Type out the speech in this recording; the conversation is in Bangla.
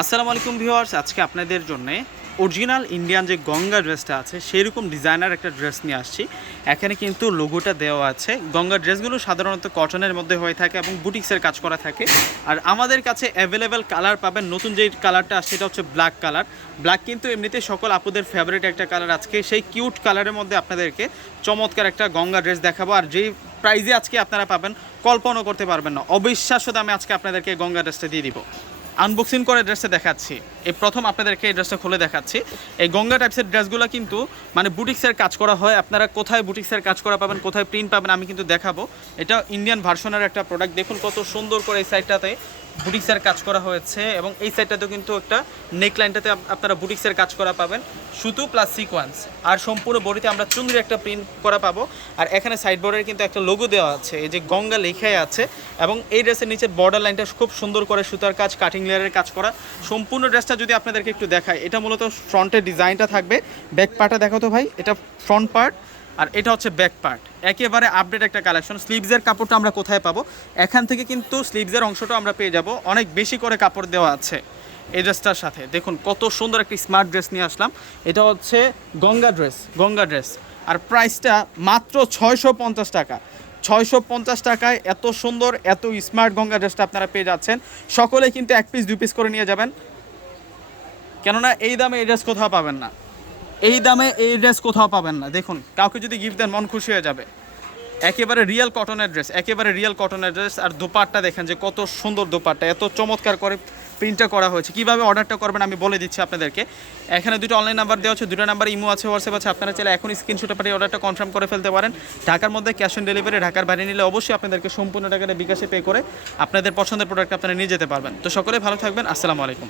আসসালামু আলাইকুম ভিউয়ার্স, আজকে আপনাদের জন্য অরিজিনাল ইন্ডিয়ান যে গঙ্গা ড্রেসটা আছে সেরকম ডিজাইনার একটা ড্রেস নিয়ে আসছি। এখানে কিন্তু লোগোটা দেওয়া আছে। গঙ্গা ড্রেসগুলো সাধারণত কটনের মধ্যে হয়ে থাকে এবং বুটিক্সের কাজ করা থাকে। আর আমাদের কাছে অ্যাভেলেবেল কালার পাবেন। নতুন যেই কালারটা আসছে সেটা হচ্ছে ব্ল্যাক কালার। ব্ল্যাক কিন্তু এমনিতে সকল আপুদের ফেভারিট একটা কালার। আজকে সেই কিউট কালারের মধ্যে আপনাদেরকে চমৎকার একটা গঙ্গা ড্রেস দেখাবো। আর যেই প্রাইজে আজকে আপনারা পাবেন কল্পনা করতে পারবেন না। অবিশ্বাস্য দামে আজকে আপনাদেরকে গঙ্গা ড্রেসটা দিয়ে দিব। আনবক্সিং করে ড্রেসটা দেখাচ্ছি। এই প্রথম আপনাদেরকে এই ড্রেসটা খুলে দেখাচ্ছি। এই গঙ্গা টাইপসের ড্রেসগুলো কিন্তু মানে বুটিক্সের কাজ করা হয়। আপনারা কোথায় বুটিক্সের কাজ করা পাবেন, কোথায় প্রিন্ট পাবেন আমি কিন্তু দেখাবো। এটা ইন্ডিয়ান ভার্সনের একটা প্রোডাক্ট। দেখুন কত সুন্দর করে এই সাইডটাতে বুটিক্সের কাজ করা হয়েছে এবং এই সাইডটাতেও কিন্তু একটা নেকলাইনটাতে আপনারা বুটিক্সের কাজ করা পাবেন, সুতো প্লাস সিকোয়েন্স। আর সম্পূর্ণ বডিতে আমরা চুনরি একটা প্রিন্ট করা পাবো। আর এখানে সাইড বর্ডারে কিন্তু একটা লোগো দেওয়া আছে, এই যে গঙ্গা লেখাই আছে। এবং এই ড্রেসের নিচের বর্ডার লাইনটা খুব সুন্দর করে সুতার কাজ, কাটিং লেয়ারের কাজ করা। সম্পূর্ণ ড্রেসটা যদি আপনাদেরকে একটু দেখায়, এটা মূলত ফ্রন্টের ডিজাইনটা থাকবে। ব্যাক পার্টটা দেখো তো ভাই, এটা ফ্রন্ট পার্ট আর এটা হচ্ছে ব্যাক পার্ট। একেবারে আপডেট একটা কালেকশন। স্লিভসের কাপড়টা আমরা কোথায় পাবো? এখান থেকে কিন্তু স্লিভসের অংশটা আমরা পেয়ে যাব। অনেক বেশি করে কাপড় দেওয়া আছে এই ড্রেসটার সাথে। দেখুন কত সুন্দর একটি স্মার্ট ড্রেস নিয়ে আসলাম। এটা হচ্ছে গঙ্গা ড্রেস। আর প্রাইসটা মাত্র 650 টাকা। 650 টাকায় এত সুন্দর এত স্মার্ট গঙ্গা ড্রেসটা আপনারা পেয়ে যাচ্ছেন। সকলে কিন্তু 1 পিস 2 পিস করে নিয়ে যাবেন, কেননা এই দামে এই ড্রেস কোথাও পাবেন না। এই দামে এই ড্রেস কোথাও পাবেন না। দেখুন কাউকে যদি গিফট দেন মন খুশি হয়ে যাবে। একেবারে রিয়েল কটনের ড্রেস। আর দোপাট্টা দেখেন যে কত সুন্দর দোপাট্টা, এত চমৎকার করে প্রিন্টটা করা হয়েছে। কীভাবে অর্ডারটা করবেন আমি বলে দিচ্ছি আপনাদেরকে। এখানে দুটো অনলাইন নাম্বার দেওয়া আছে, দুটো নাম্বার ইমো আছে, হোয়াটসঅ্যাপ আছে। আপনারা চাইলে এখন স্ক্রিনশটে পাঠিয়ে অর্ডারটা কনফার্ম করে ফেলতে পারেন। ঢাকার মধ্যে ক্যাশ অন ডেলিভারি, ঢাকার বাইরে নিলে অবশ্যই আপনাদেরকে সম্পূর্ণ টাকাটা বিকাশে পে করে আপনাদের পছন্দের প্রোডাক্ট আপনারা নিয়ে যেতে পারবেন। তো সকলে ভালো থাকবেন। আসসালামু আলাইকুম।